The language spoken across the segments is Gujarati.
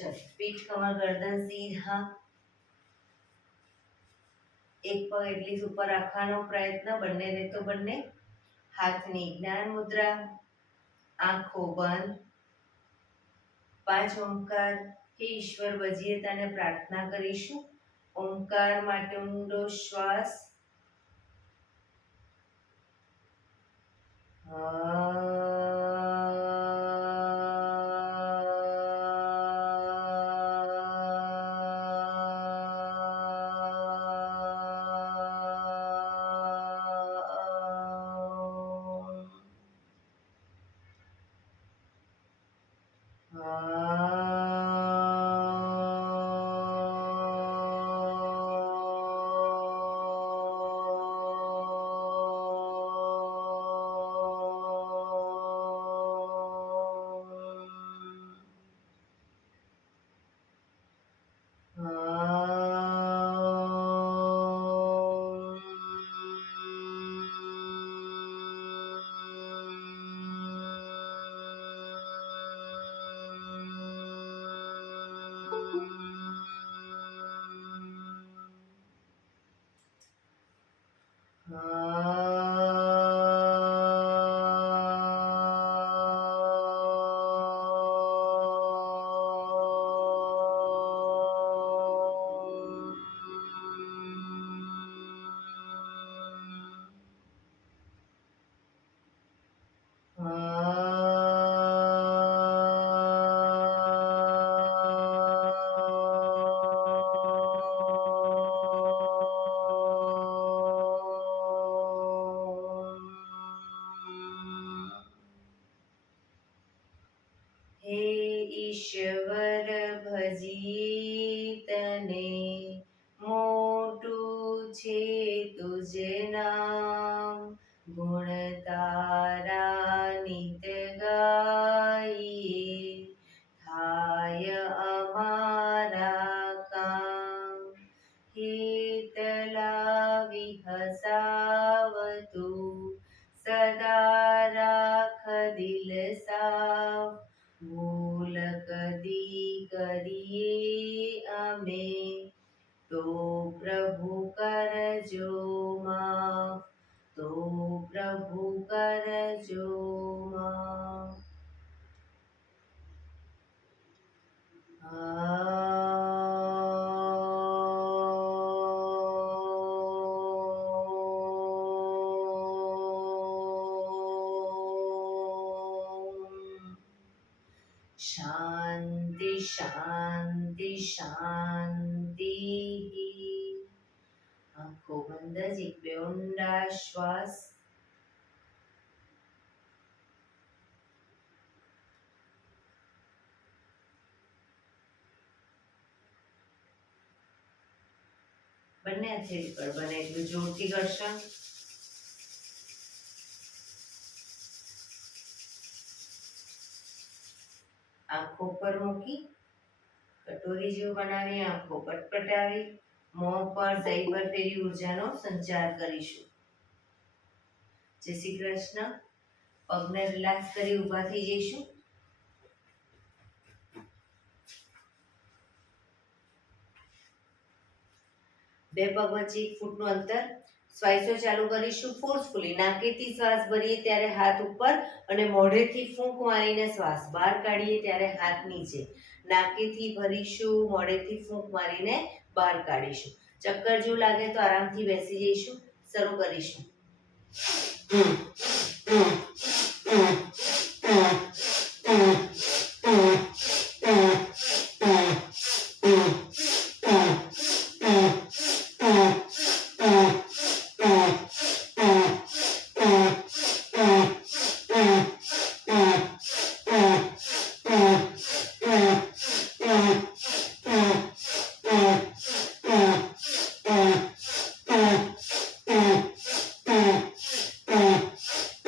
चलो, पीठ कमर गर्दन सीधा, एक पग एटलीस्ट ऊपर રાખવાનો પ્રયત્ન, બંને રે તો બંને હાથની જ્ઞાન મુદ્રા, આંખો બંધ, 5 ઓમકાર હે ઈશ્વર વજીયતાને પ્રાર્થના કરીશું. ઓમકાર માટે ઊંડો શ્વાસ. ઈશ્વર ભજી તને, મોટું છે તુજ નામ, ગુણ તારા નિત ગાઈએ, થાય અમારા કામ. હેતલા વિહસાવતું, સદા રાખ દિલ સાફ, ભૂલ કદી કરીએ અમે તો પ્રભુ કરજો માફ, તો પ્રભુ કરજો માફ. શાંતિ શાંતિ શાંતિ. આંખો બંધ જ એક બે ઊંડા શ્વાસ. બંને હથેળી પર બને એટલું જોરથી ઘર્ષણ. આંખો પર મૂકી કટોરી જેવું બનાવી આંખો પટપટાવી મોં પર દહીં પર ફેરી ઉર્જાનો સંચાર કરીશું. જય શ્રી કૃષ્ણ. પગને રિલેક્સ કરી ઊભા થઈ જઈશું. બે પગ વચ્ચે 1 ફૂટનું અંતર. શ્વાસો ચાલુ કરીશું ફોર્સફુલી. નાકેથી શ્વાસ ભરીએ ત્યારે હાથ ઉપર અને મોઢેથી ફૂંક મારીને શ્વાસ બહાર કાઢીએ ત્યારે હાથ નીચે. નાકેથી ભરીશું, મોઢેથી ફૂંક મારીને બહાર કાઢીશું. ચક્કર જેવું લાગે તો આરામથી બેસી જઈશું. શરૂ કરીશું.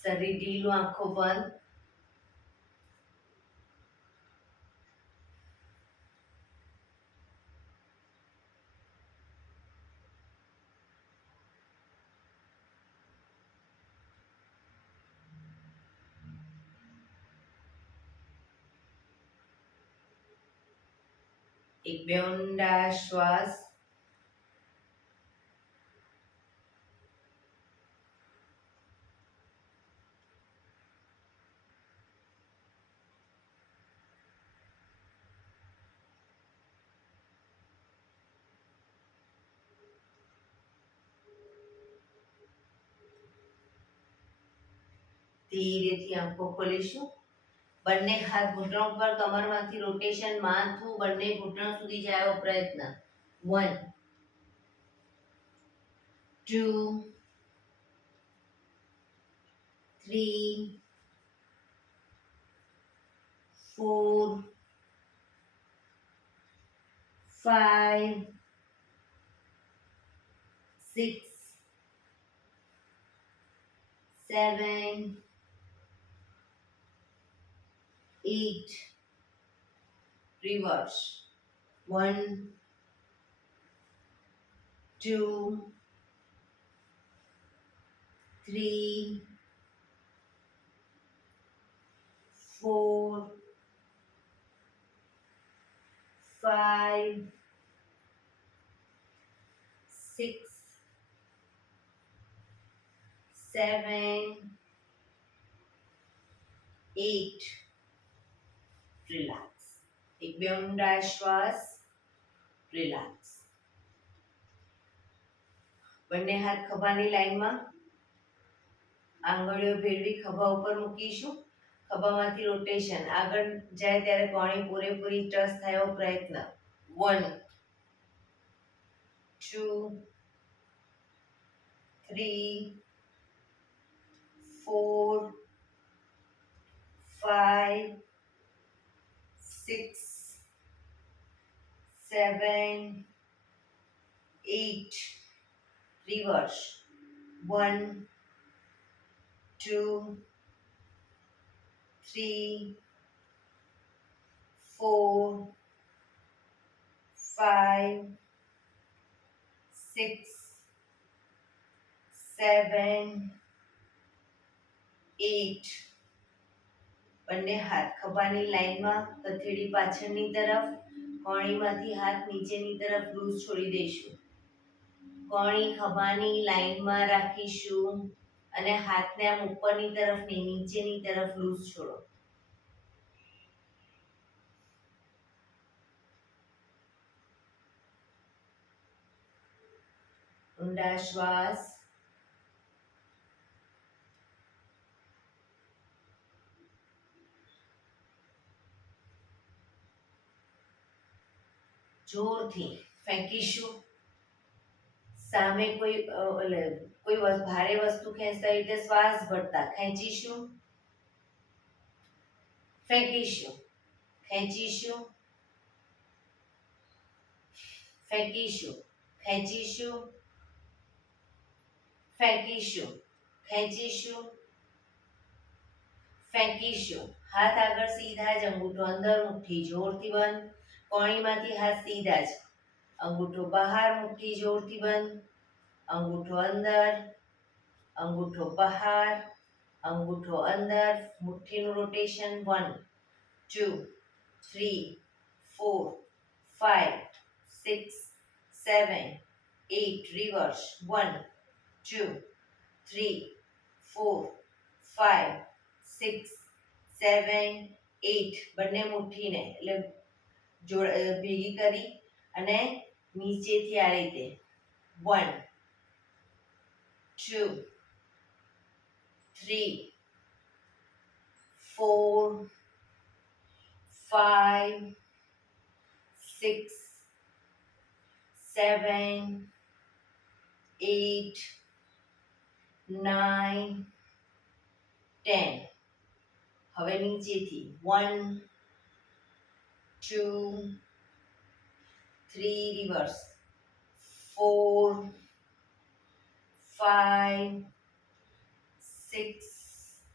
શરીર ઢીલું, આંખો બંધ. એક બે ઊંડા શ્વાસ. ધીરેથી આંખો ખોલીશું. બંને હાથ ઘૂંટણ પર, કમરમાંથી રોટેશન, માથું બંને ઘૂંટણ સુધી જાય એવો પ્રયત્ન. 1 2 3 4 5 6 7 8. Reverse. 1 2 3 4 5 6 7 8. રિલેક્સ. એક બે ઊંડા શ્વાસ. રિલેક્સ. બંને હાથ ખભાની લાઈનમાં, આંગળીઓ ભેળવી ખભા ઉપર મૂકીશું. ખભામાંથી રોટેશન, આગળ જાય ત્યારે કોણી પૂરેપૂરી ટચ થાય એવો પ્રયત્ન. 1 2 3 4 5 6 7 8. Reverse. 1 2 3 4 5 6 7 8. બંને હાથ ખભાની લાઈનમાં, હથેળી પાછળની તરફ, કોણીમાંથી હાથ નીચેની તરફ લૂઝ છોડી દઈશું. કોણી ખભાની લાઈનમાં રાખીશું અને હાથને આમ ઉપરની તરફ નહીં, નીચેની તરફ લૂઝ છોડો. ઊંડા શ્વાસ. જોરથી ફેંકીશું. સામે કોઈ ભારે વસ્તુ ખેંચતા રીતે શ્વાસ ભરતા ખેંચીશું, ફેંકીશું, ખેંચીશું, ફેંકીશું, ખેંચીશું, ફેંકીશું, ખેંચીશું, ફેંકીશું. હાથ આગળ સીધા જ, અંગૂઠો અંદર, મુઠ્ઠી જોરથી બંધ. કોણીમાંથી હાથ સીધા જ, અંગૂઠો બહાર, મુઠ્ઠી જોરથી બંધ. અંગૂઠો અંદર, અંગૂઠો બહાર, અંગૂઠો અંદર, મુઠ્ઠીનું રોટેશન. 1 2 3 4 5 6 7 8. રિવર્સ. 1 2 3 4 5 6 7 8. બંને મુઠ્ઠીને ભેગી કરી અને નીચેથી આ રીતે 1 2 3 4 5 6 7 8 9 10. હવે નીચેથી 1 2 3. રિવર્સ. 4 5 6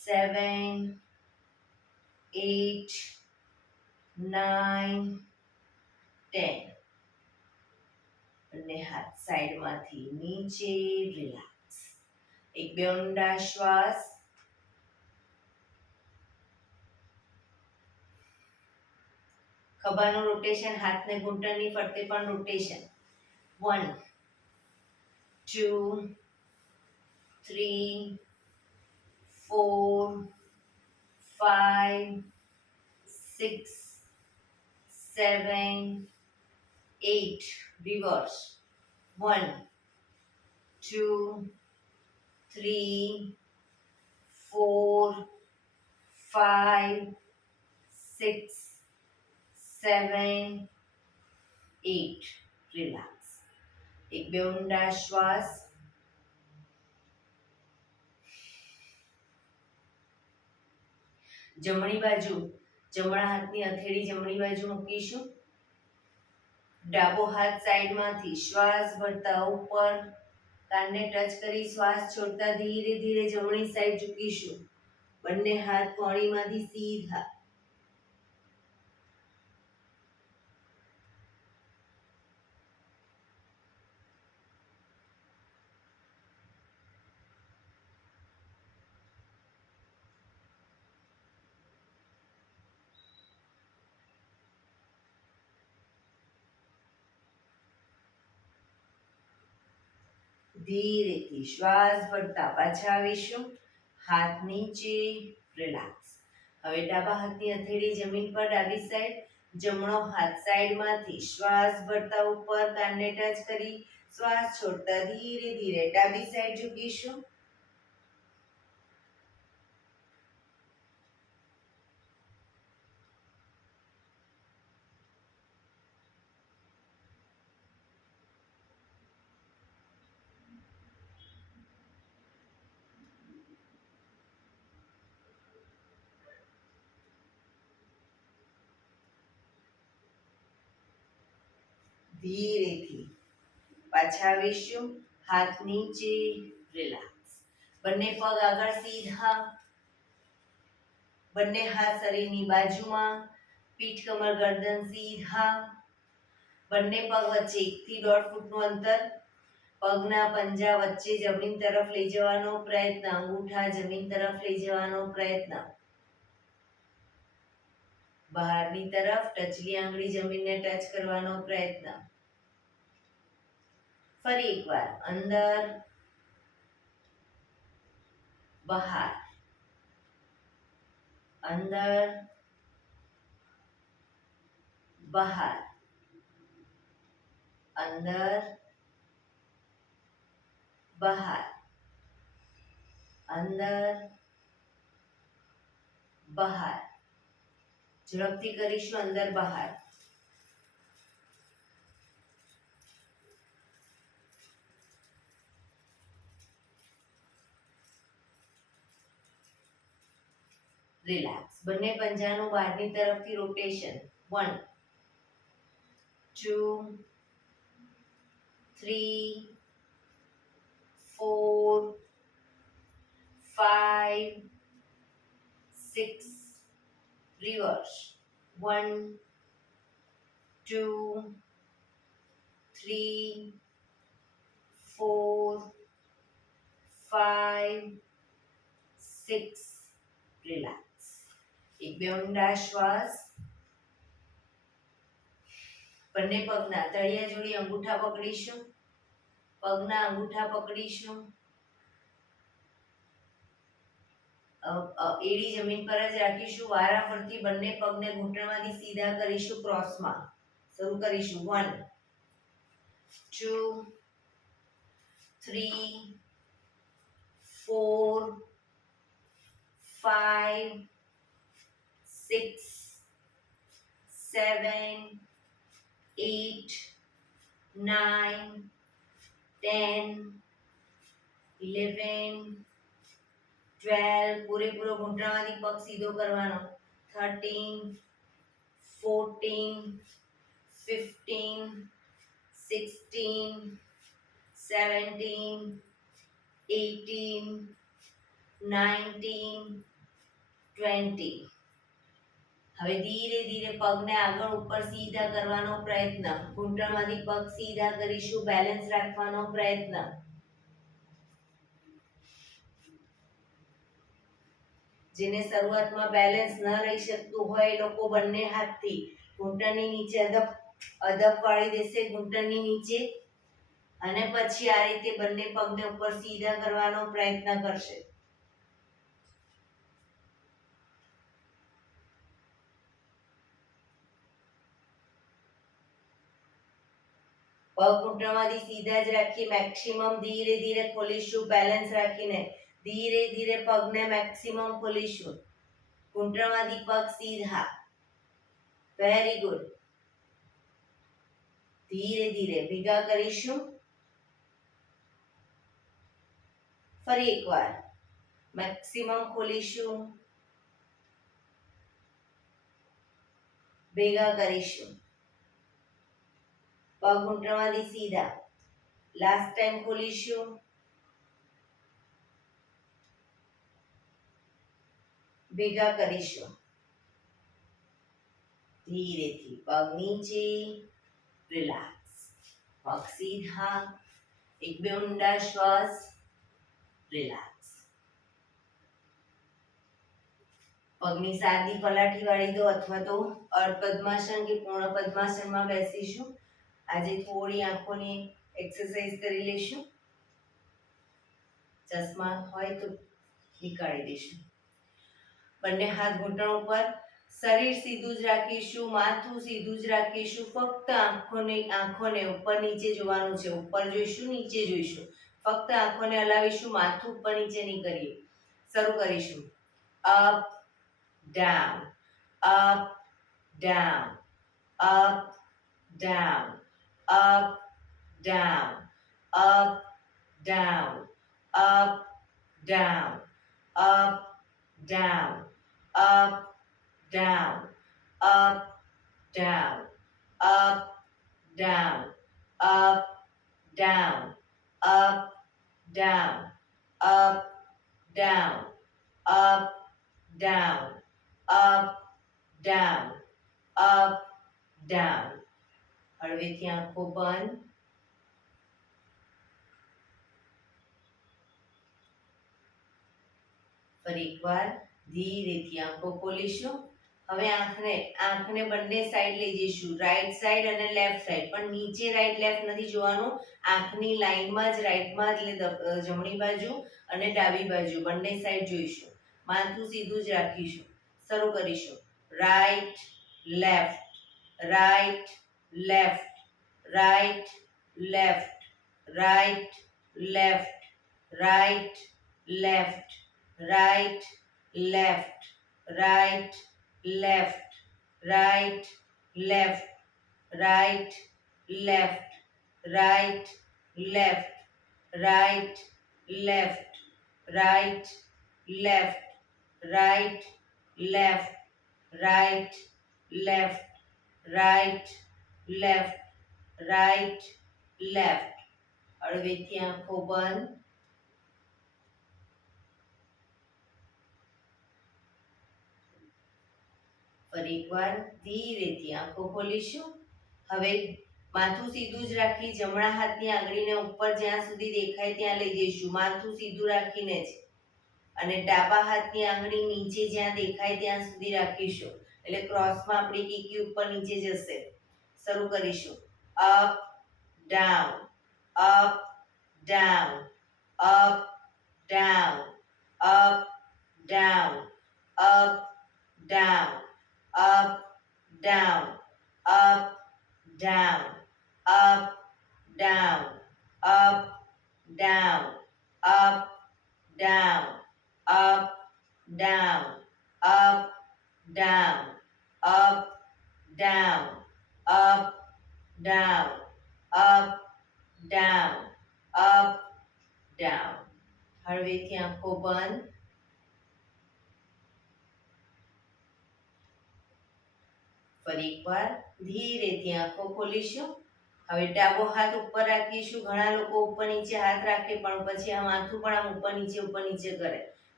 7 8 9 10 અને હાથ સાઈડમાંથી નીચે રિલેક્સ. એક બે ઊંડા શ્વાસ. ખભાનું રોટેશન, હાથને ઘૂંટણની ફરતે પણ રોટેશન. 1 2 3 4 5 6 7 8 reverse. 1 2 3 4 5 6 7 8 રિલેક્સ. એક બે ઊંડા શ્વાસ. જમણી બાજુ જમણા હાથની હથેળી જમણી બાજુ મૂકીશું. ડાબો હાથ સાઈડમાંથી શ્વાસ ભરતા ઉપર કાનને ટચ કરી શ્વાસ છોડતા ધીરે ધીરે જમણી સાઈડ ઝૂકીશું. બંને હાથ કોણીમાંથી સીધા. ધીરેથી શ્વાસ ભરતા પાછા આવીશું. હાથ નીચે, રિલેક્સ. હવે ડાબા હાથની હથેળી જમીન પર ડાબી સાઈડ, જમણો હાથ સાઈડમાંથી શ્વાસ ભરતા ઉપર કાનને ટચ કરી શ્વાસ છોડતા ધીરે ધીરે ડાબી સાઈડ ઝૂકીશું. ધીરેથી પાછા આવીશું. હાથ નીચે, રિલેક્સ. બંને પગ આગળ સીધા. બંને હાથ શરીરની બાજુમાં. પીઠ કમર ગરદન સીધા. બંને પગ વચ્ચે 1 થી 1.5 ફૂટનું અંતર. પગના પંજા વચ્ચે જમીન તરફ લઈ જવાનો પ્રયત્ન. અંગૂઠા જમીન તરફ લઈ જવાનો પ્રયત્ન. બહારની તરફ ટચલી આંગળી જમીનને ટચ કરવાનો પ્રયત્ન. ફરી એકવાર અંદર, બહાર, અંદર, બહાર, અંદર, બહાર, અંદર, બહાર. ઝડપથી કરીશું. અંદર બહાર. રિલેક્સ. બંને પંજાનું બહારની તરફથી રોટેશન. 1 2 3 4 5 6 reverse. 1 2 3 4 5 6 રિલેક્સ. એક બે ઊંડા શ્વાસ. બંને પગના તળિયા જોડી અંગૂઠા પકડીશું. પગના અંગૂઠા પકડીશું. એડી જમીન પર જ રાખીશું. વારા ફરતી બંને પગને ઘૂંટણમાંથી સીધા કરીશું. ક્રોસમાં શરૂ કરીશું. 1 2 3 4 5 6 7 8 9 10 11 12. પૂરેપૂરો ઘૂંટણમાંથી પગ સીધો કરવાનો. 13 14 15 16 17 18 19, 20. હવે ધીરે ધીરે પગને આગળ ઉપર સીધા કરવાનો પ્રયત્ન. ઘૂંટણમાંથી પગ સીધા કરીશું, બેલેન્સ રાખવાનો પ્રયત્ન. જેને શરૂઆતમાં બેલેન્સ ન રહી શકતું હોય એ લોકો બંને હાથથી ઘૂંટણની નીચે અદબ વાળી દેશે, ઘૂંટણની નીચે, અને પછી આ રીતે બંને પગને ઉપર સીધા કરવાનો પ્રયત્ન કરશે. પગ ઘૂંટણમાંથી સીધા જ રાખી મેક્સિમમ ધીરે ધીરે ખોલીશું, બેલેન્સ રાખીને ધીરે ધીરે પગને મેક્સિમમ ખોલીશું. ઘૂંટણમાંથી પગ સીધા. Very good. ધીરે ધીરે ભેગા કરીશું. ફરી એકવાર મેક્સિમમ ખોલીશું, ભેગા કરીશું. પગ ઘૂંટણમાંથી સીધા. લાસ્ટ ટાઈમ ખોલીશું, ભેગા કરીશું. ધીરેથી પગ નીચે, રિલેક્સ. પગ સીધા, એક બે ઊંડા શ્વાસ, રિલેક્સ. પગની સાદી પલાઠી વાળી દો અથવા તો અર્ધ પદ્માસન કે પૂર્ણ પદ્માસનમાં બેસીશું. આજે થોડી આંખોની એક્સરસાઇઝ કરી લઈશું. ચશ્મા હોય તો નીકાળી દઈશું. બંને હાથ ઘૂંટણ ઉપર, શરીર સીધું જ રાખીશું, માથું સીધું જ રાખીશું. ફક્ત આંખોને ઉપર નીચે જોવાનું છે. ઉપર જોઈશું, નીચે જોઈશું. ફક્ત આંખોને હલાવીશું, માથું ઉપર નીચે નહીં કરીએ. શરૂ કરીશું. Up down, up down, up down, up down, up down, up down, up down, up, down, up, down, up, down, up, down, up, down, up, down, up, down, up, down, up, down. હળવેથી આંખો બંધ. ફરી એકવાર ધીરેથી આંખો ખોલીશું. હવે આંખને બંને સાઈડ લઈ જઈશું, રાઈટ સાઈડ અને લેફ્ટ સાઈડ. પણ નીચે રાઈટ લેફ્ટ નથી જોવાનું. આંખની લાઈનમાં જ રાઈટમાં જ જમણી બાજુ અને ડાબી બાજુ બંને સાઈડ જોઈશું. માથું સીધું જ રાખીશું. શરૂ કરીશું. Right left, right left, right left, right left, right left, right left, right, left, right, left, right, left, right, left, right, left, right, left, right, left, right, left, right, left, right, left. હળવેથી આંખો બંધ. ફરી એકવાર ધીરેથી આંખો ખોલીશું. હવે માથું સીધું જ રાખી જમણા હાથની આંગળીને ઉપર જ્યાં સુધી દેખાય ત્યાં લઈ જઈશું. માથું સીધું રાખીને જ. અને ડાબા હાથની આંગળી નીચે જ્યાં દેખાય ત્યાં સુધી રાખીશું. એટલે ક્રોસમાં આપણી કીકી ઉપર નીચે જશે. શરૂ કરીશું. Up down, up down, up down, up down, up down, up, down, up, down, up, down, up, down, up, down, up, down, up, down, up, down, up, down, up, down, up, down. હળવેથી આંખો બંધ. ફરી એકવાર ધીરેથી આંખો ખોલીશું. હવે ડાબો હાથ ઉપર રાખીશું. ઘણા લોકો ઉપર નીચે હાથ રાખે પણ પછી આ માથું પણ આમ ઉપર નીચે કરે.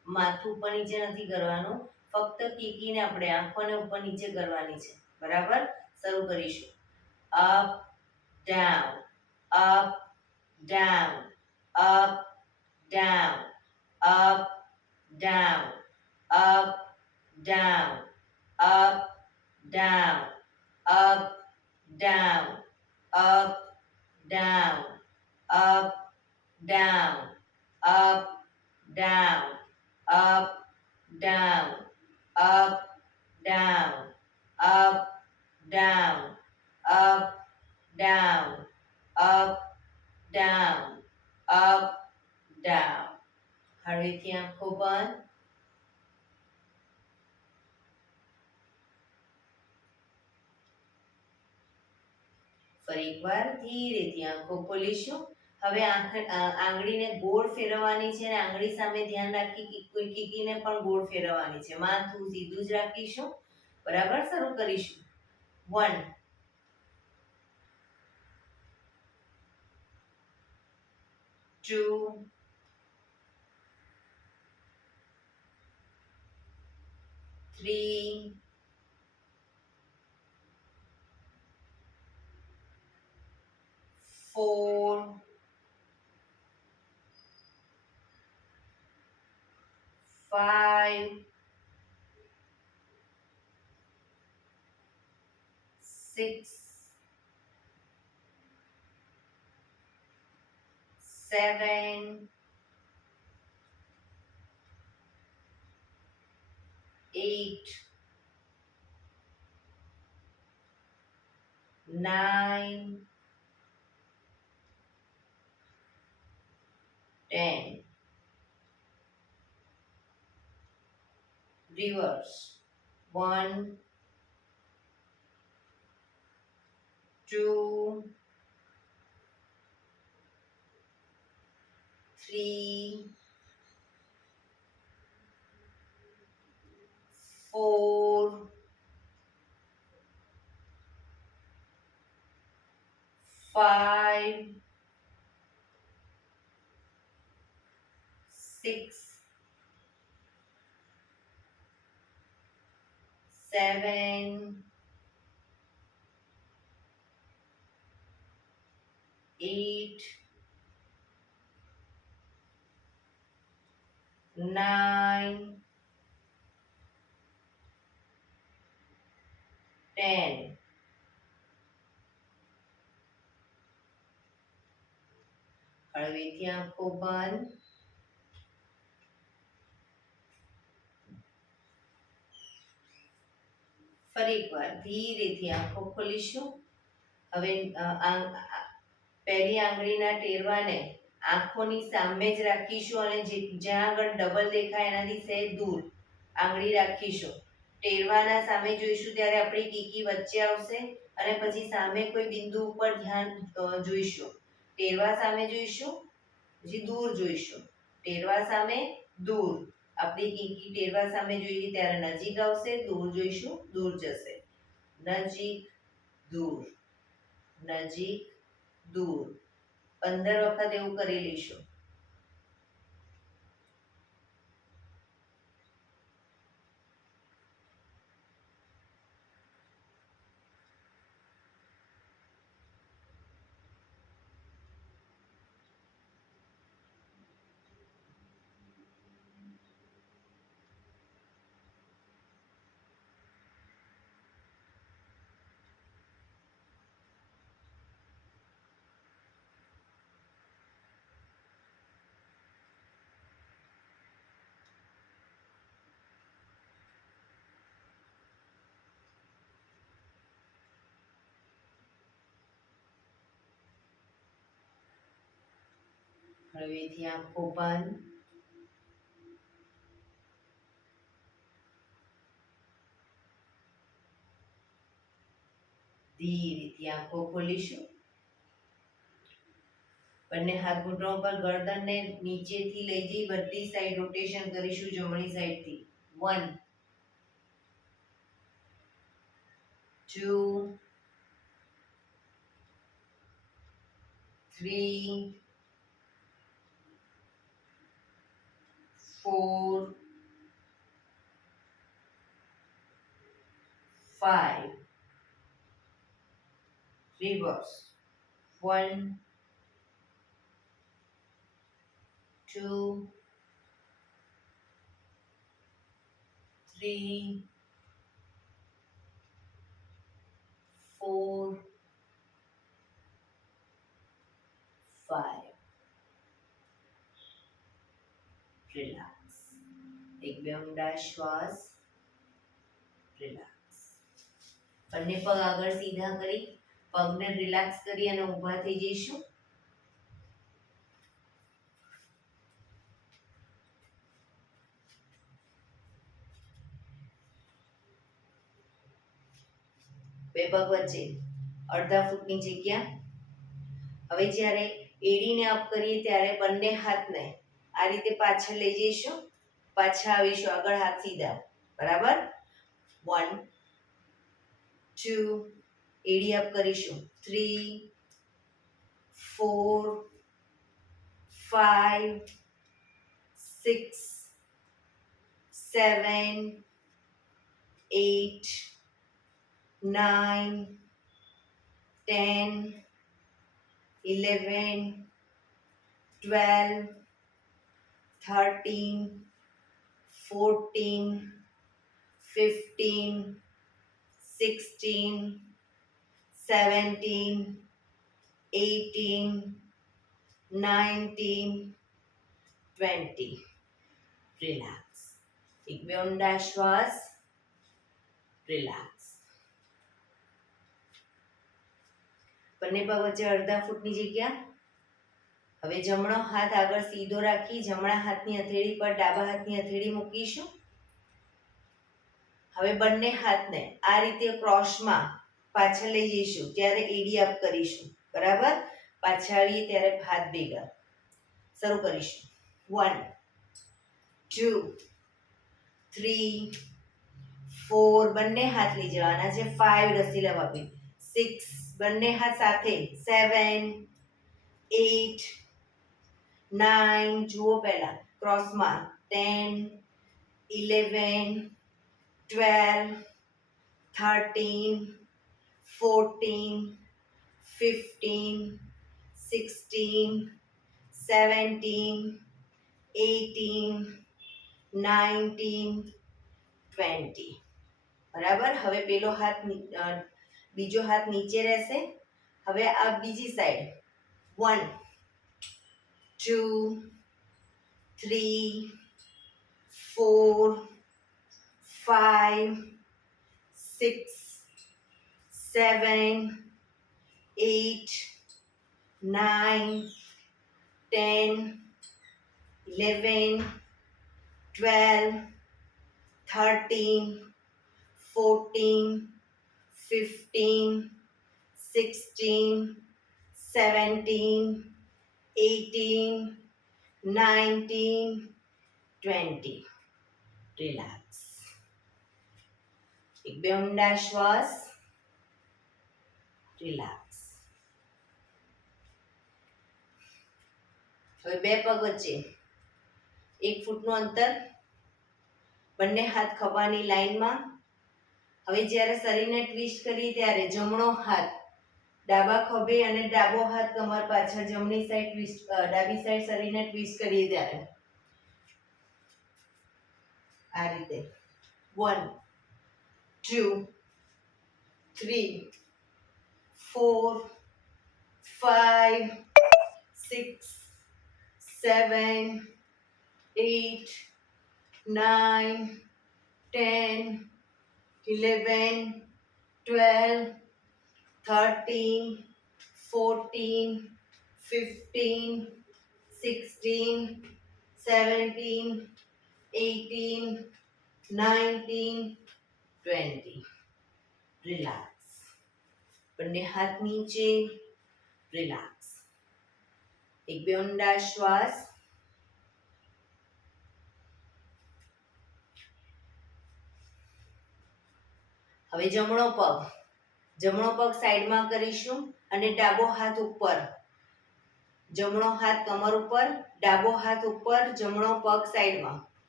માથું ઉપર નીચે નથી કરવાનું, ફક્ત કીકીને આપણે આંખોને ઉપર નીચે કરવાની છે. બરાબર, શરૂ કરીશું. Up down, up down, up down, up down, up down, up down, up down, up down, up down, up down, up down, up down, up down, up down, up down, up down. હળવેથી આંખો બંધ. ફરી એકવાર ધીરેથી આંખો ખોલીશું. હવે આંગળીને ગોળ ફેરવવાની છે અને આંગળી સામે ધ્યાન રાખી કે કોઈ કીકીને પણ ગોળ ફેરવવાની છે. માથું સીધું જ રાખીશું. બરાબર, શરૂ કરીશું. 1 2 3 4 5 6 7 8 9 10. Reverse. 1 2 3 4 5 6 7 8 9 10. હળવેથી આંખો બંધ. ફરી એકવાર ધીરેથી આંખો ખોલીશું. હવે પહેલી આંગળીના ટેરવાને આંખોની સામે જ રાખીશું અને જ્યાં આગળ ડબલ દેખાય એનાથી સહેજ દૂર આંગળી રાખીશું. ટેરવાના સામે જોઈશું ત્યારે આપણી કીકી વચ્ચે આવશે અને પછી સામે કોઈ બિંદુ ઉપર ધ્યાન જોઈશું. ટેરવા સામે જોઈશું, પછી દૂર જોઈશું. ટેરવા સામે, દૂર. આપણી કીકી ટેરવા સામે જોઈએ ત્યારે નજીક આવશે, દૂર જોઈશું, દૂર જશે. નજીક, દૂર, નજીક, દૂર. 15 વખત એવું કરી લઈશું. હળવેથી આંખો બંધ. ધીરેથી આંખો ખોલીશું. બંને હાથ ઘૂંટણો પર ગરદનને નીચેથી લઈ જઈ બધી સાઈડ રોટેશન કરીશું, જમણી સાઈડથી. 1 2 3 4 5 reverse 1 2 3 4 5 રિલેક્સ. એક બે ઊંડા શ્વાસ. રિલેક્સ. બંને પગ આગળ સીધા કરી પગને રિલેક્સ કરી અને ઊભા થઈ જઈશું. બે પગ વચ્ચે અડધા ફૂટની જગ્યા. હવે જ્યારે એડીને અપ કરીએ ત્યારે બંને હાથને આ રીતે પાછળ લઈ જઈશું. પાછા આવીશું આગળ હાથ સીધા. બરાબર. 1 2 એડી અપ કરીશું. 3 4 5 6 7 8 9 10 11 12 13 14 15 16 17 18 19 20 રિલેક્સ. એક બે ઊંડા શ્વાસ. રિલેક્સ. બંને પગ વચ્ચે અડધા ફૂટની જગ્યા. હવે જમણો હાથ આગળ સીધો રાખી જમણા હાથની હથેળી પર ડાબા હાથની હથેળી મૂકીશું. હવે બંને હાથને આ રીતે ક્રોસમાં પાછળ લઈ જઈશું ત્યારે એડી અપ કરીશું. બરાબર. પાછા આવીએ ત્યારે હાથ ભેગા. શરૂ કરીશું. 1 2 3 4 બંને હાથ લઈ જવાના છે. 5 રસી લંબાવી. 6 બંને હાથ સાથે. 7 8 9 જુઓ પહેલા ક્રોસમાં. 10 11 12 13 14 15 16 17 18 19 20. બરાબર. હવે પેલો હાથ બીજો હાથ નીચે રહેશે. હવે આ બીજી સાઈડ. 1 2 3 4 5 6 7 8 9 10 11 12 13 14 15 16 17 18 19 20. રિલેક્સ. એક બે ઊંડા શ્વાસ. રિલેક્સ. હવે બે પગ વચ્ચે 1 ફૂટનું અંતર. બંને હાથ ખભાની લાઈનમાં. હવે જ્યારે શરીરને ટ્વિસ્ટ કરીએ ત્યારે જમણો હાથ ડાબા ખભે અને ડાબો હાથ કમર પાછળ. જમણી સાઈડ ટ્વિસ્ટ ડાબી સાઈડ શરીરને ટ્વિસ્ટ કરીએ ત્યારે આ રીતે. 1 2 3 4 5 6 7 8 9 10 11 12 13 14 15 16 17 18 19 20. રિલેક્સ. બંને હાથ નીચે. રિલેક્સ. એક બે ઊંડા શ્વાસ. હવે જમણો પગ સાઈડમાં કરીશું અને ડાબો હાથ ઉપર. જમણો હાથ કમર ઉપર, ડાબો હાથ ઉપર, જમણો પગ સાઈડમાં.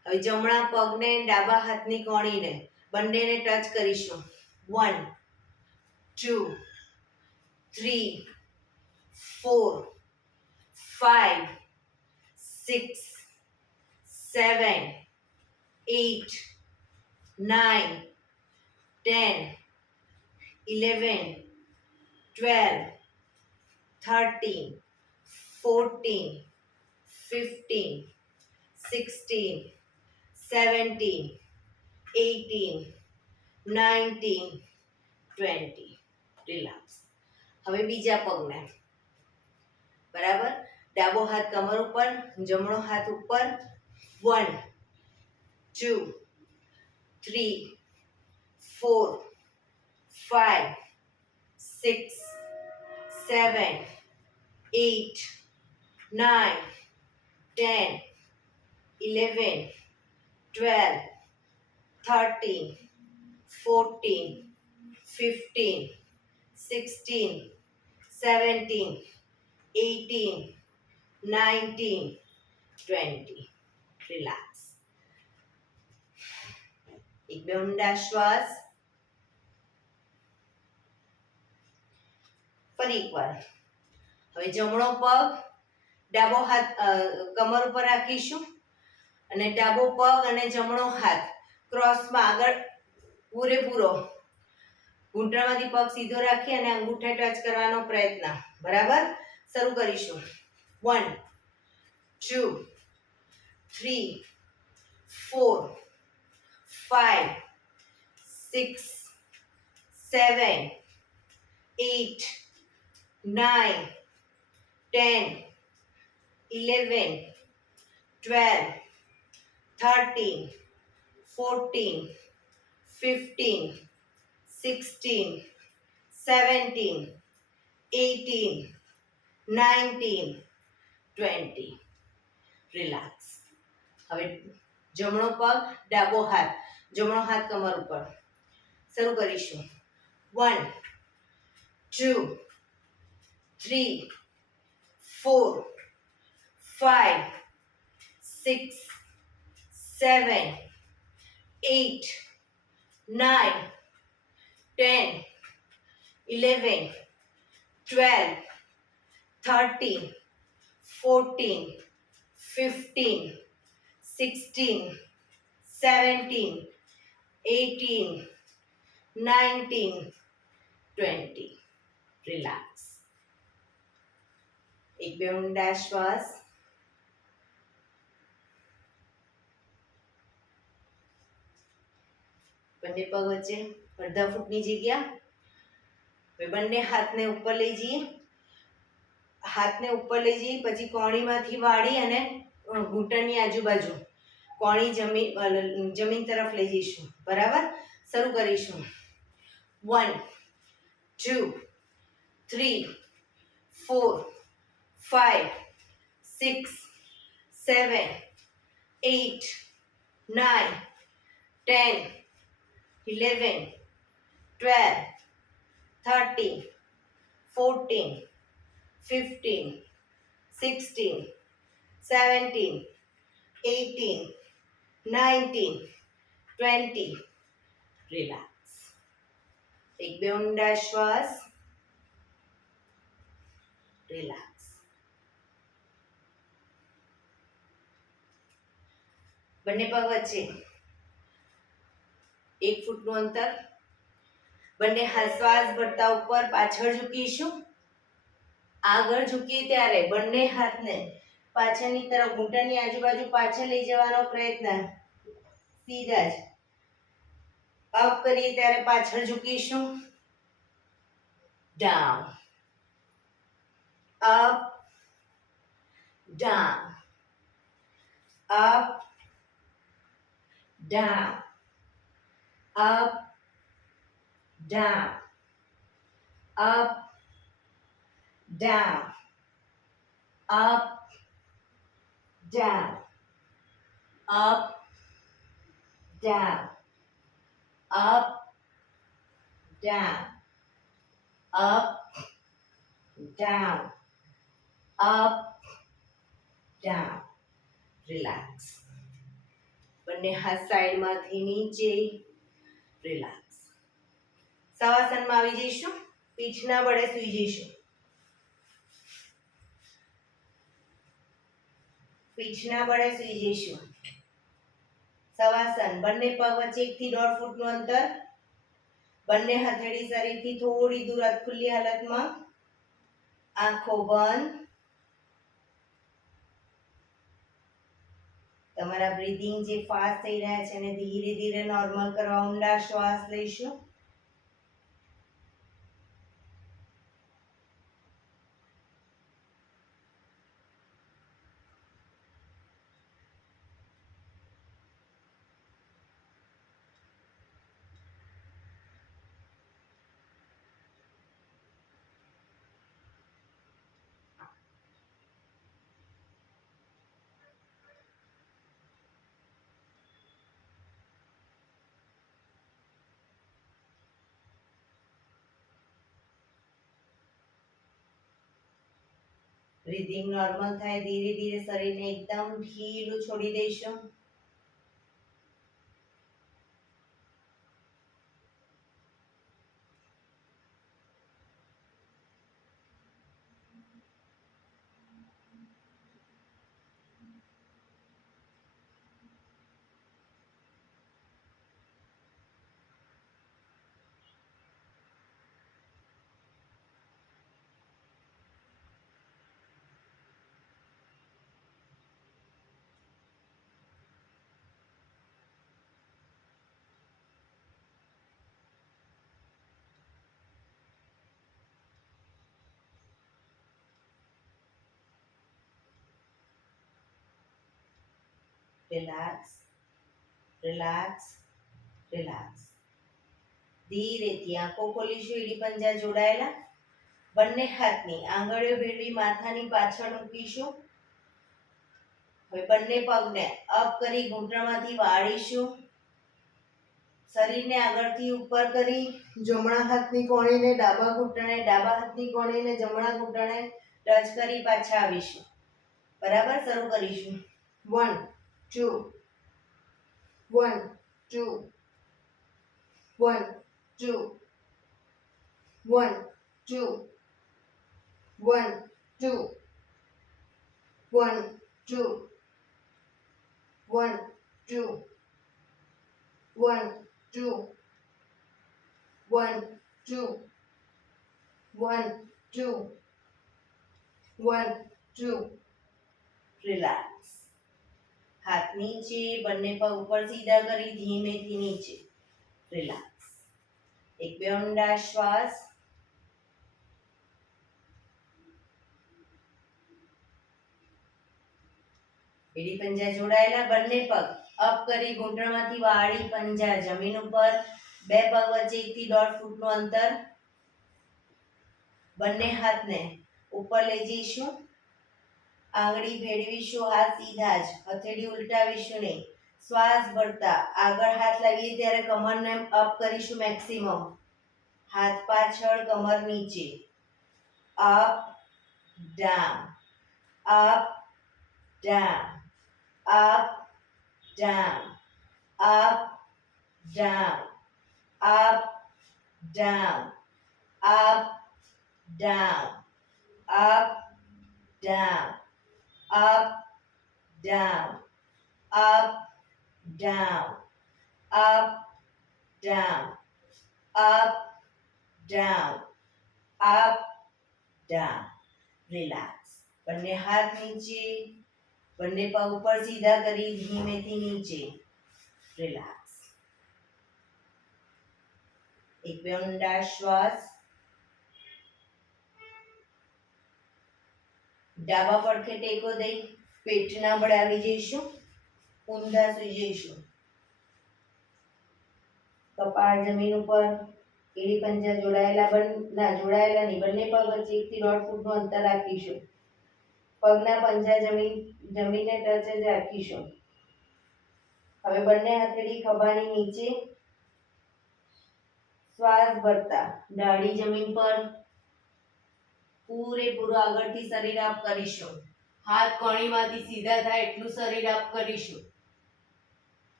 હવે જમણા પગને ડાબા હાથની કોણીને બંનેને ટચ કરીશું. 1 2 3 4 5 6 7 8 9 10 11 12 13 14 15 16 17 18 19 20. રિલેક્સ. હવે બીજા પગને બરાબર, ડાબો હાથ કમર ઉપર, જમણો હાથ ઉપર. 1 2 3 4 5 6 7 8 9 10 11 12 13 14 15 16 17 18 19 20. રિલેક્સ. એક બે ઊંડા શ્વાસ. ફરી એકવાર. હવે જમણો પગ ડાબો હાથ કમર ઉપર રાખીશું અને ડાબો પગ અને જમણો હાથ ક્રોસમાં આગળ પૂરેપૂરો ઘૂંટણમાંથી પગ સીધો રાખી અને અંગૂઠે ટચ કરવાનો પ્રયત્ન. બરાબર, શરૂ કરીશું. 1 2 3 4 5 6 7 8 9 10 11 12 13 14 15 16 17 18 19 20. રિલેક્સ. હવે જમણો પગ ડાબો હાથ, જમણો હાથ કમર ઉપર. શરૂ કરીશું. 1 2 3 4 5 6 7 8 9 10 11 12 13 14 15 16 17 18 19 20. રિલેક્સ. એક બે ઊંડા શ્વાસ. બંને પગ વચ્ચે અડધા ફૂટની જગ્યા. હવે બંને હાથને ઉપર લઈ જઈએ. હાથને ઉપર લઈ જઈએ પછી કોણીમાંથી વાળી અને ઘૂંટણની આજુબાજુ કોણી જમીન તરફ લઈ જઈશું. બરાબર, શરૂ કરીશું. 1 2 3 4 5 6 7 8 9 10 11 12 13 14 15 16 17 18 19 20. રિલેક્સ. એક બે ઊંડા શ્વાસ. રિલેક્સ. બંને પગ વચ્ચે 1 ફૂટનું અંતર. બંને હાથ શ્વાસ ભરતા ઉપર પાછળ ઝૂકીશું. આગળ ઝૂકીએ ત્યારે બંને હાથને પાછળની તરફ ઘૂંટણની આજુબાજુ પાછળ લઈ જવાનો પ્રયત્ન. સીધા જ અપ કરીએ ત્યારે પાછળ ઝૂકીશું. Down, up, down, up, down, up, down, up, down, up, down, up, down, up, down, up, down, up, down. Relax. બંને હાથ સાઈડમાંથી નીચે, રિલેક્સ. શવાસનમાં આવી જઈશું. પીઠના વડે સૂઈ જઈશું. પીઠના વડે સૂઈ જઈશું. શવાસન. બંને પગ વચ્ચે 1 થી 1.5 ફૂટનું અંતર. બંને હથેળી શરીરથી થોડી દૂર ખુલ્લી હાલતમાં. આંખો બંધ. તમારા બ્રીથિંગ જે ફાસ્ટ થઈ રહ્યા છે એને ધીરે ધીરે નોર્મલ કરવા ઊંડા શ્વાસ લઈશું. બ્રીથિંગ નોર્મલ થાય ધીરે ધીરે શરીરને એકદમ ઢીલું છોડી દઈશું. Relax, relax, relax. ધીરેથી આંખો ખોલીશું. એડી પંજા જોડાયેલા. બંને હાથની આંગળીઓ ભેળવી માથાની પાછળ મૂકીશું. હવે બંને પગને અપ કરી ઘૂંટણમાંથી વાળીશું. શરીરને આગળથી ઉપર કરી જમણા હાથની કોણીને ડાબા ઘૂંટણે, ડાબા હાથની કોણીને જમણા ઘૂંટણે ટચ કરી પાછા આવીશું. બરાબર. શરૂ કરીશું. 1 2 1 2 1 2 1 2 1 2 1 2 1 2 1 2 1 2 1 2 1 2. રિલેક્સ. હાથ નીચે, બંને પગ ઉપર સીધા કરી ધીમેથી નીચે. રિલેક્સ. એક બે ઊંડા શ્વાસ. એડી પંજા જોડાયેલા. બંને પગ અપ કરી ઘૂંટણમાંથી વાળી પંજા જમીન ઉપર. બે પગ વચ્ચે 1 થી 1.5 ફૂટનું અંતર. બંને હાથને ઉપર લઈ જઈશું. આંગળી ભેળવીશું. હાથ સીધા જ. હથેળી ઉલટાવીશું નહીં. શ્વાસ ભરતા આગળ હાથ લાવીએ ત્યારે કમરને અપ કરીશું મેક્સિમમ. હાથ પાછળ, કમર નીચે. Up down, up down, up down, up down, up down, up down, up down, up, down, up, down, up, down, up, down, up, down. Relax. બંને હાથ નીચે, બંને પગ ઉપર સીધા કરી ધીમેથી નીચે. રિલેક્સ. એક બે ઊંડા શ્વાસ. ડાબા પડખે ટેકો દઈ પેટના બળે આવી જઈશું. ઊંધા સૂઈ જઈશું. કપાળ જમીન ઉપર. એડી પંજા જોડાયેલા જોડાયેલા નહીં. બંને પગ વચ્ચે 1 થી 1.5 ફૂટનું અંતર રાખીશું. પગના પંજા જમીનને ટચ જ રાખીશું. હવે બંને હથેળી ખભાની નીચે. શ્વાસ ભરતા દાઢી જમીન પર. પૂરેપૂરું આગળથી શરીર અપ કરીશું. હાથ કોણીમાંથી સીધા થાય એટલું શરીર અપ કરીશું.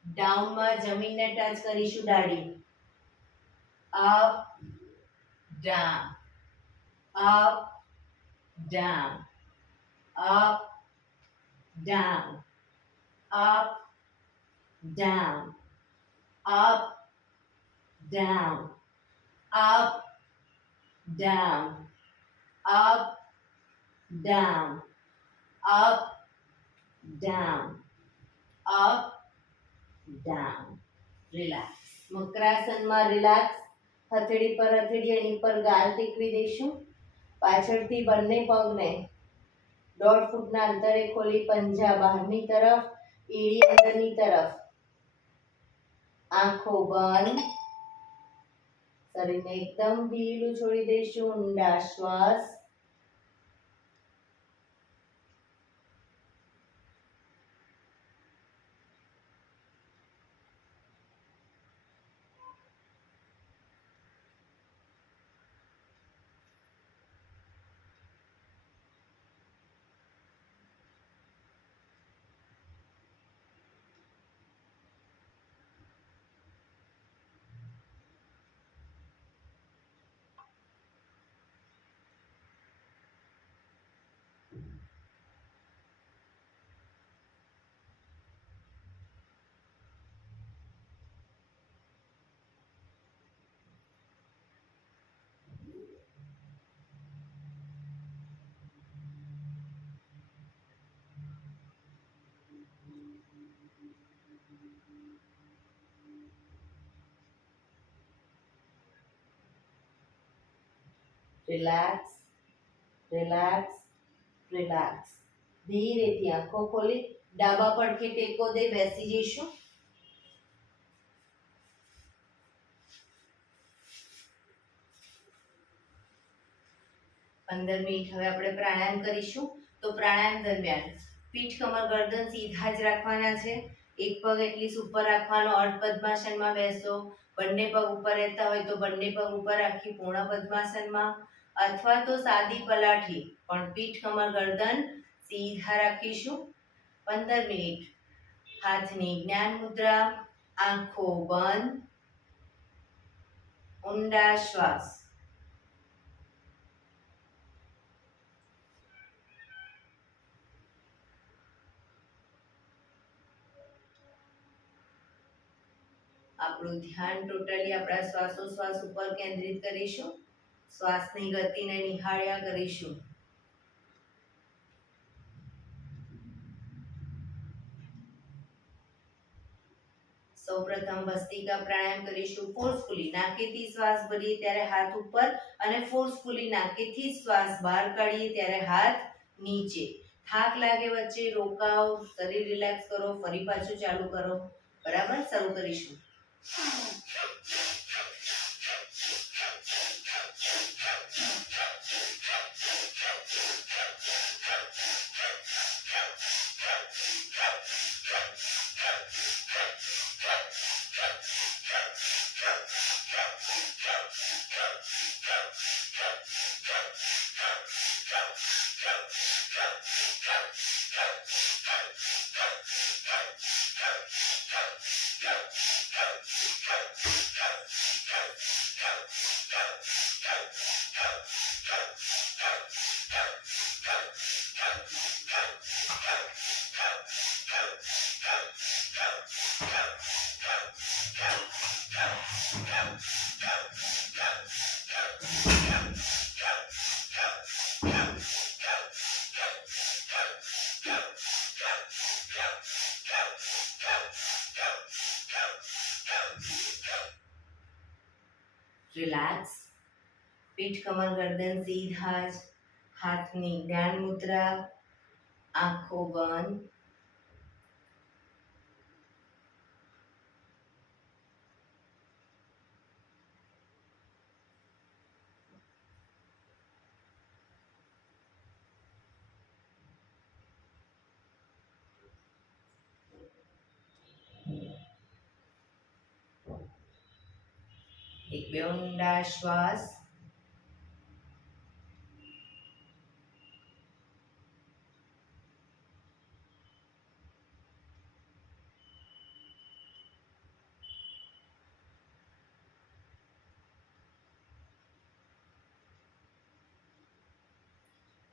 ડાઉનમાં જમીનને ટચ કરીશું દાઢી. Up down, up down, up down, up down, up down, up down, up down, up down, up down. Relax. મકરાસનમાં relax. હથેળી પર હથેળી એની પર ગાલ ટેકવી દઈશું. પાછળથી બંને પગને 1.5 ફૂટના અંતરે ખોલી પંજા બહારની તરફ, એડી અંદરની તરફ. આંખો બંધ. શરીરને એકદમ ઢીલું છોડી દઈશું. ઊંડા શ્વાસ. Relax, relax, relax. ધીરેથી આંખો ખોલી ડાબા પડખે ટેકો દે બેસી જઈશું. 15 મિનિટ હવે આપણે પ્રાણાયામ કરીશું. તો પ્રાણાયામ દરમિયાન પીઠ, કમર, ગરદન સીધા જ રાખવાના છે. એક પગ એટલીસ્ટ ઉપર રાખવાનો. અર્ધ પદ્માસનમાં બેસો. બંને પગ ઉપર રહેતા હોય તો બંને પગ ઉપર રાખી પૂર્ણ પદ્માસનમાં, અથવા તો સાદી પલાઠી, પણ પીઠ, કમર, ગરદન સીધા રાખીશું. 15 મિનિટ હાથની જ્ઞાન મુદ્રા. આંખો બંધ. ઊંડા શ્વાસ. આપણું ધ્યાન ટોટલી આપણા શ્વાસોશ્વાસ ઉપર કેન્દ્રિત કરીશું. શ્વાસની ગતિને નિહાળ્યા કરીશું. સૌપ્રથમ ભસ્ત્રિકા પ્રાણાયામ કરીશું. ફોર્સફુલી નાકેથી શ્વાસ ભરીએ ત્યારે હાથ ઉપર અને ફોર્સફુલી નાકેથી શ્વાસ બહાર કાઢીએ ત્યારે હાથ નીચે. થાક લાગે વચ્ચે રોકાઓ, શરીર રિલેક્સ કરો, ફરી પાછું ચાલુ કરો. બરાબર, શરૂ કરીશું. રિલેક્સ. પીઠ, કમર, ગરદન સીધા જ. હાથની જ્ઞાન મુદ્રા. આંખો બંધ. એક બે ઊંડા શ્વાસ.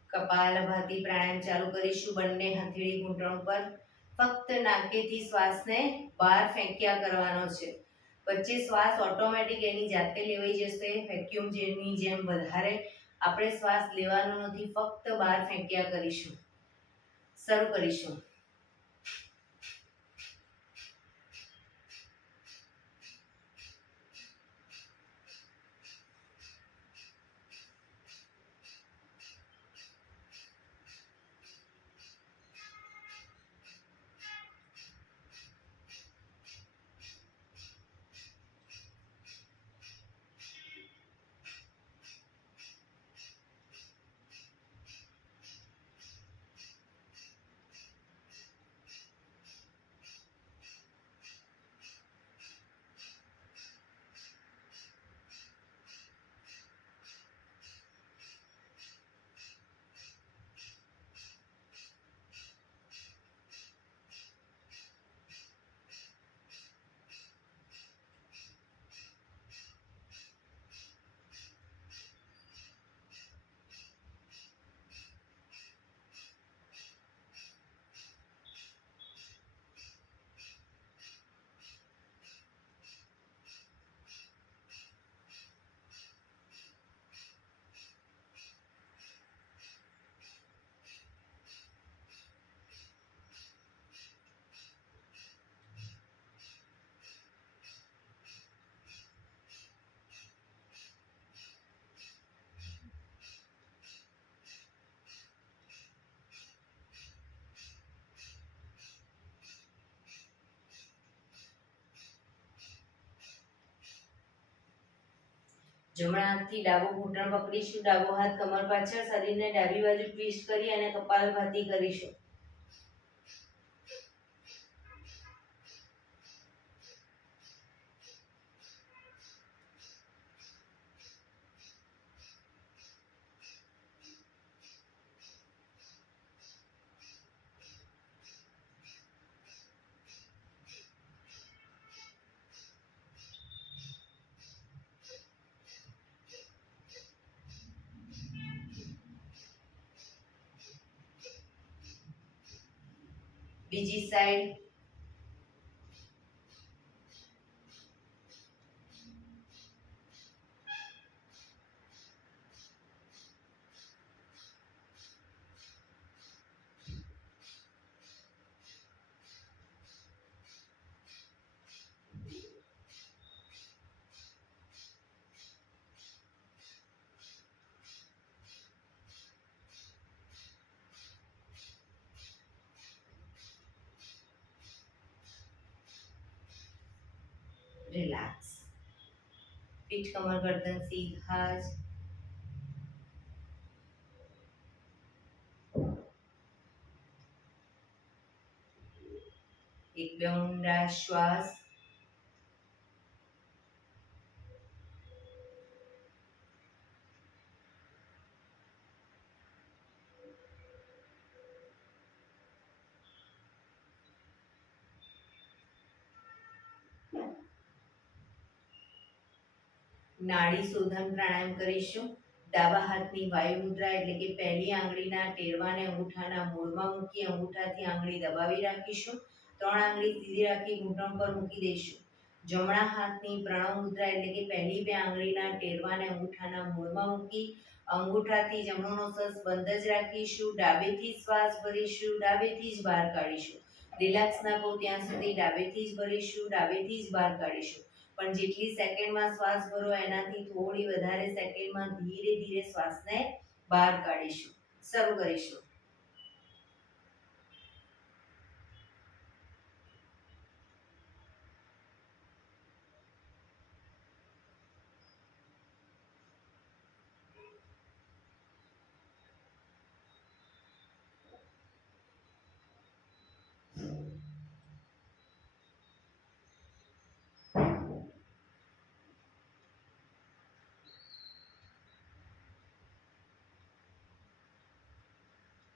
કપાલભાતિ પ્રાણાયામ ચાલુ કરીશું. બંને હથેળી ઘૂંટણ પર. ફક્ત નાકેથી શ્વાસને બહાર ફેંક્યા કરવાનો છે. વચ્ચે શ્વાસ ઓટોમેટિક એની જાતે લેવાઈ જશે. વેક્યુમ જેની જેમ વધારે આપણે શ્વાસ લેવાનો નથી, ફક્ત બહાર ફેંક્યા કરીશું. શરૂ કરીશું. જમણા હાથથી ડાબો ઘૂંટણ પકડીશું. ડાબો હાથ કમર પાછળ, શરીરને ડાબી બાજુ ટ્વિસ્ટ કરી અને કપાલભાતિ કરીશું. બીજી સાઈડ. રિલેક્સ. પીઠ કમર ગરદન સીધા જ. એક બે ઊંડા શ્વાસ. નાડી શોધન પ્રાણાયામ કરીશું. ડાબા હાથની વાયુ મુદ્રા એટલે કે પહેલી આંગળીના ટેરવાને અંગૂઠાના મૂળમાં મૂકી અંગૂઠાથી આંગળી દબાવી રાખીશું. 3 આંગળી સીધી રાખી ઘૂંટણ પર મૂકી દઈશું. જમણા હાથની પ્રણવ મુદ્રા એટલે કે પહેલી 2 આંગળીના ટેરવાને અંગૂઠાના મૂળમાં મૂકી અંગૂઠાથી જમણો નોસસ બંધ જ રાખીશું. ડાબેથી શ્વાસ ભરીશું, ડાબેથી જ બહાર કાઢીશું. રિલેક્સ ના કહો ત્યાં સુધી ડાબેથી જ ભરીશું, ડાબેથી જ બહાર કાઢીશું. પણ જેટલી સેકન્ડમાં શ્વાસ ભરો એનાથી થોડી વધારે સેકન્ડમાં ધીરે ધીરે શ્વાસને બહાર કાઢીશું. શરૂ કરીશું.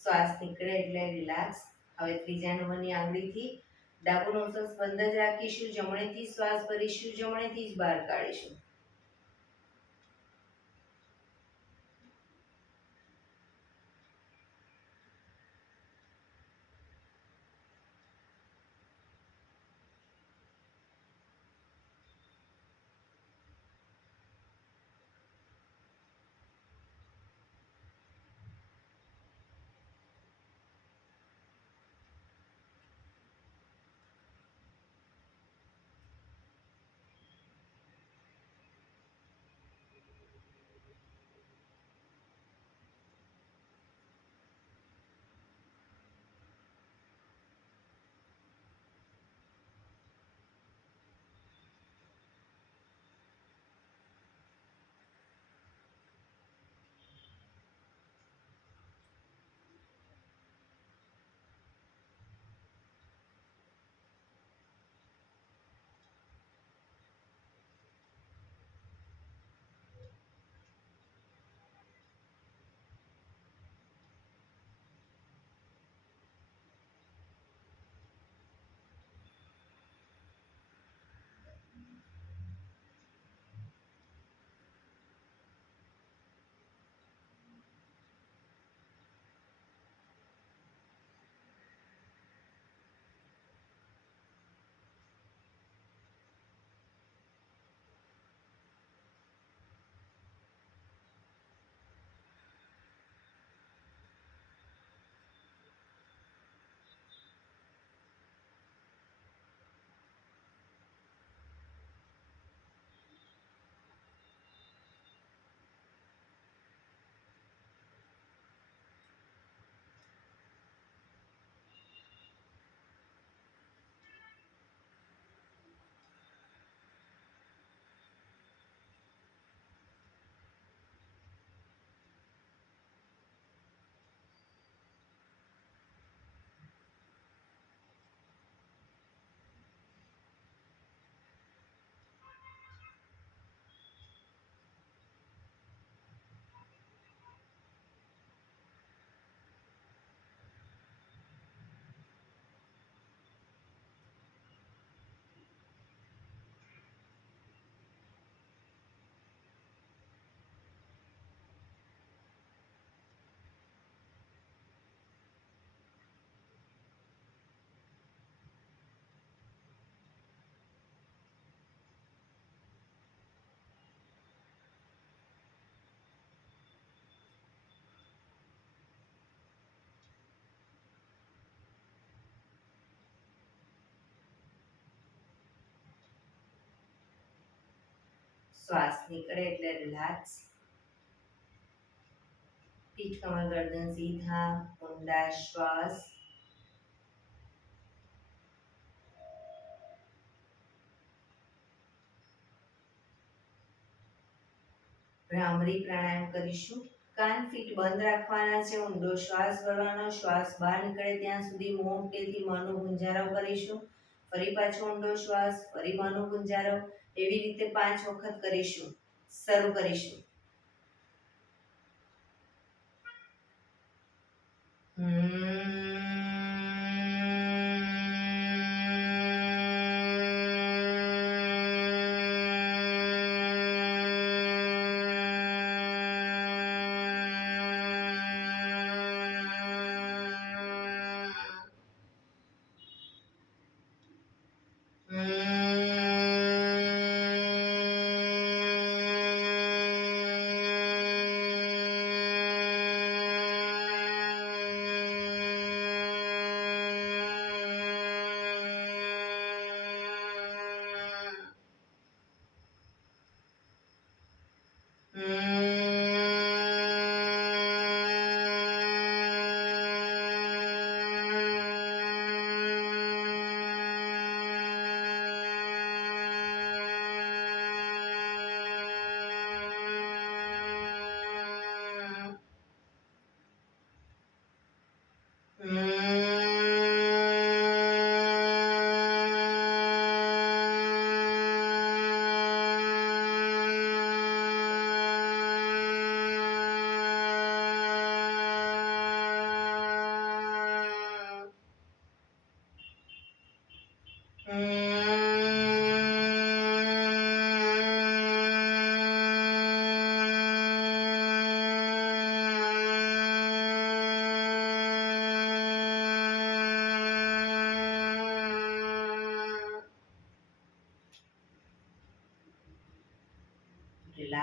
શ્વાસ નીકળે એટલે રિલેક્સ. હવે ત્રીજા નંબરની આંગળીથી ડાબુ નોઝલ્સ બંધ જ રાખીશું, જમણેથી શ્વાસ ભરીશું, જમણેથી જ બહાર કાઢીશું. શ્વાસ નીકળે એટલે રિલેક્સ. પીઠ કમર ગરદન સીધા, ઊંડા શ્વાસ. ભ્રામરી પ્રાણાયામ કરીશું. કાન ફીટ બંધ રાખવાના છે, ઊંડો શ્વાસ ભરવાનો, શ્વાસ બહાર નીકળે ત્યાં સુધી મોટેથી મોંનો ગુંજારો કરીશું. ફરી પાછો ઊંડો શ્વાસ, ફરી મોંનો ગુંજારો. એવી રીતે 5 વખત કરીશું. શરૂ કરીશું.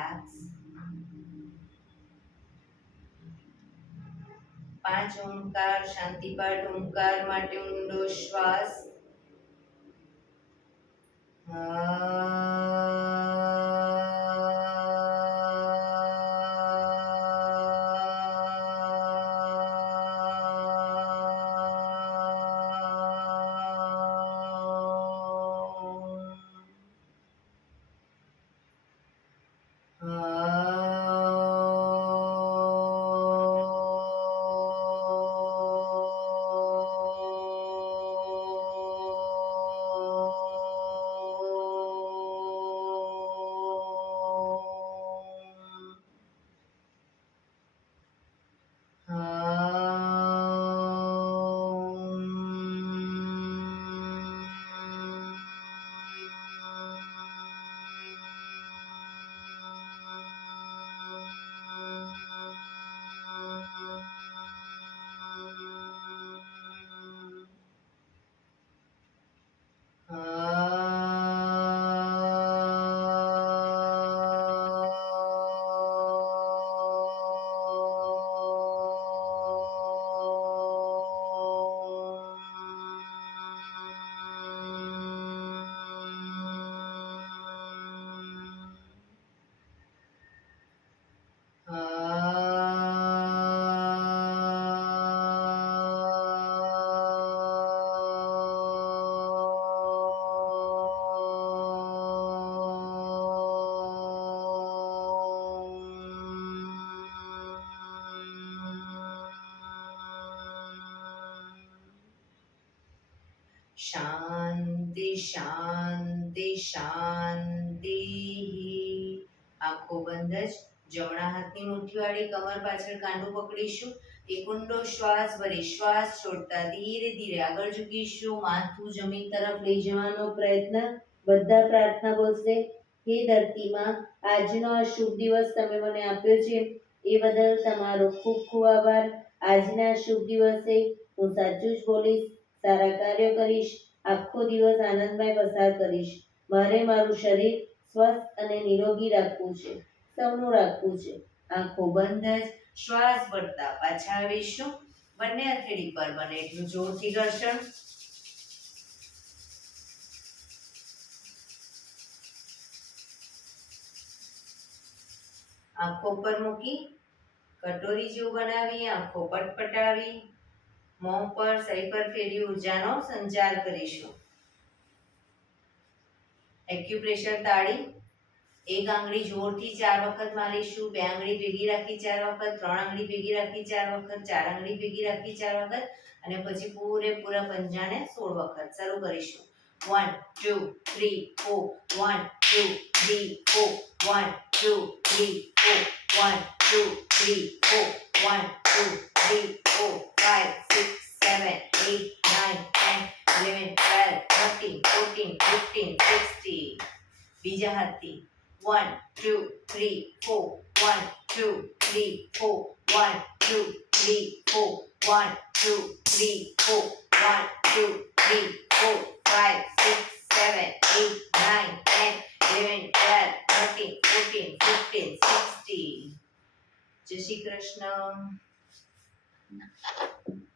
રિલેક્સ. 5 ઓમકાર શાંતિપાઠ ઓમકાર માટે ઊંડો શ્વાસ. શાંતિ શાંતિ શાંતિ. આંખો બંધ જ જમણા હાથની મુઠ્ઠીવાળી કમર પાછળ કાંડું પકડીશું. એક ઊંડો શ્વાસ ભરી શ્વાસ છોડતા ધીરે ધીરે આગળ ઝૂકીશું. માથું જમીન તરફ લઈ જવાનો પ્રયત્ન. બધા પ્રાર્થના બોલશે. હે ધરતીમાં, આજનો આ શુભ દિવસ તમે મને આપ્યો છે એ બદલ તમારો ખૂબ ખૂબ આભાર. આજના શુભ દિવસે હું સાચું જ બોલીશ, સારા કાર્યો કરીશ, આખો દિવસ આનંદમય પસાર કરીશ. મારે મારું શરીર સ્વસ્થ અને નિરોગી રાખવું છે, સૌનું રાખવું છે. આંખો બંધ જ શ્વાસ ભરતા પાછા આવીશું. બંને હથેળી પર બને એટલું જોરથી ઘર્ષણ. આંખો પર મૂકી કટોરી જેવું બનાવી આંખો પટપટાવી મોં પર સહી પર ફેરવી ઉર્જાનો સંચાર કરીશું. એક્યુપ્રેશર તાળી. એક આંગળી જોરથી 4 વખત મારીશું. 2 આંગળી ભેગી રાખી 4 વખત, 3 આંગળી ભેગી રાખી 4 વખત, 4 આંગળી ભેગી રાખી 4 વખત અને પછી પૂરેપૂરા પંજાને 16 વખત. શરૂ કરીશું. 1 2 3 4 1 2 3 4 1 2 3 4 1 2 3 4 1 2 3 4 5 6 7 8 9 10 11 12 13 14 15 16. બીજા હાથથી 1 2 3 4 1 2 3 4 1 2 3 4 1 2 3 4 1 2 3 4 5 6 7 8 9 10 11 12 13 14 15 16. જય શ્રી કૃષ્ણ.